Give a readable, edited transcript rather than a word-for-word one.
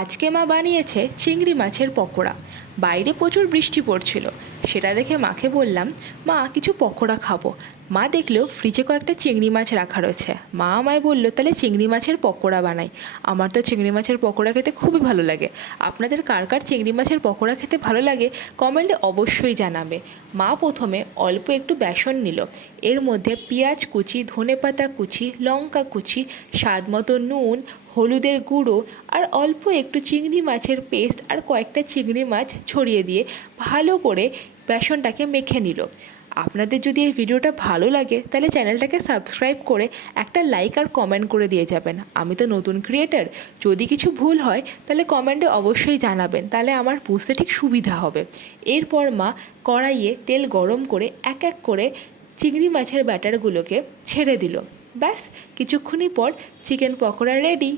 আজকে মা বানিয়েছে চিংড়ি মাছের পকোড়া। বাইরে প্রচুর বৃষ্টি পড়ছিল। সেটা দেখে মাকে বললাম, মা কিছু পকোড়া খাবো। মা দেখলো ফ্রিজে কয়েকটা চিংড়ি মাছ রাখা রয়েছে। মা আমায় বললো তাহলে চিংড়ি মাছের পকোড়া বানাই। আমার তো চিংড়ি মাছের পকোড়া খেতে খুবই ভালো লাগে। আপনাদের কার কার চিংড়ি মাছের পকোড়া খেতে ভালো লাগে কমেন্টে অবশ্যই জানাবে। মা প্রথমে অল্প একটু বেসন নিল। এর মধ্যে পেঁয়াজ কুচি, ধনেপাতা কুচি, লঙ্কা কুচি, স্বাদ মতো নুন, হলুদের গুঁড়ো আর অল্প একটু চিংড়ি মাছের পেস্ট আর কয়েকটা চিংড়ি মাছ ছড়িয়ে দিয়ে ভালো করে বেসনটাকে মেখে নিল। আপনাদের যদি এই ভিডিওটা ভালো লাগে তাহলে চ্যানেলটাকে সাবস্ক্রাইব করে একটা লাইক আর কমেন্ট করে দিয়ে যাবেন। আমি তো নতুন ক্রিয়েটার, যদি কিছু ভুল হয় তাহলে কমেন্টে অবশ্যই জানাবেন, তাহলে আমার বুঝতে ঠিক সুবিধা হবে। এরপর মা কড়াইয়ে তেল গরম করে এক এক করে চিংড়ি মাছের ব্যাটারগুলোকে ছেড়ে দিল। ব্যাস, কিছুক্ষণই পর চিকেন পকোড়া রেডি।